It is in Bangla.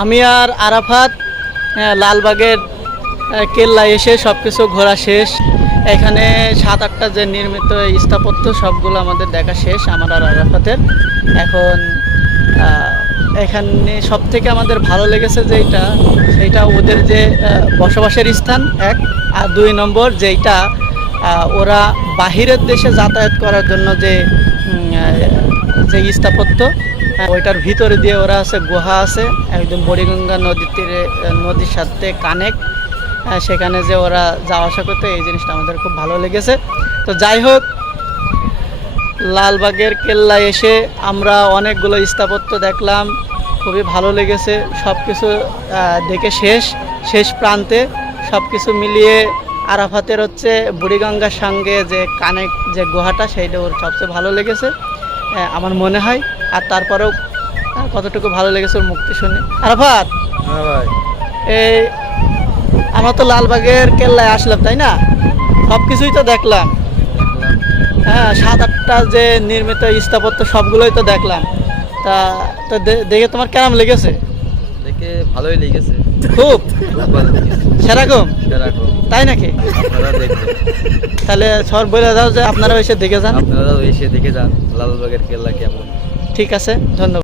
আমি আর আরাফাত লালবাগের কেল্লা এসে সব কিছু ঘোরা শেষ। এখানে সাত, আটটা যে নির্মিত স্থাপত্য, সবগুলো আমাদের দেখা শেষ, আমার আর আরাফাতের। এখন এখানে সব থেকে আমাদের ভালো লেগেছে যেইটা সেইটা ওদের যে বসবাসের স্থান এক, আর দুই নম্বর যেইটা ওরা বাহিরের দেশে যাতায়াত করার জন্য যে যে স্থাপত্য ওইটার ভিতরে দিয়ে ওরা আছে, গুহা আছে, একদম বুড়িগঙ্গা নদীর তীরে নদীর সাথে কানেক্ট সেখানে যে ওরা যাওয়া আসা করতে, এই জিনিসটা আমাদের খুব ভালো লেগেছে। তো যাই হোক, লালবাগের কেল্লায় এসে আমরা অনেকগুলো স্থাপত্য দেখলাম, খুবই ভালো লেগেছে সব কিছু দেখে শেষ শেষ প্রান্তে সব কিছু মিলিয়ে আরাফাতের হচ্ছে বুড়িগঙ্গার সঙ্গে যে কানেক্ট যে গুহাটা, সেইটা ওর সবচেয়ে ভালো লেগেছে। আমার মনে হয়। আর তারপরেও কতটুকু ভালো লেগেছে ওর মুক্তি শুনে। আরাফাত! ভাত ভাই। এই আমরা তো লালবাগের কেল্লায় আসলাম তাই না? সব কিছুই তো দেখলাম। হ্যাঁ সাত আটটা যে নির্মিত স্থাপত্য সবগুলোই তো দেখলাম। তা তো দেখে তোমার কেমন লেগেছে? দেখে ভালোই লেগেছে। খুব? সেরকম? সেরকম। তাই নাকি? আপনারা দেখবেন তাহলে সর বলে দাও যে আপনারা এসে দেখে যান। আপনারা এসে দেখে যান লালবাগের কেল্লা কেমন। ঠিক আছে ধন্যবাদ।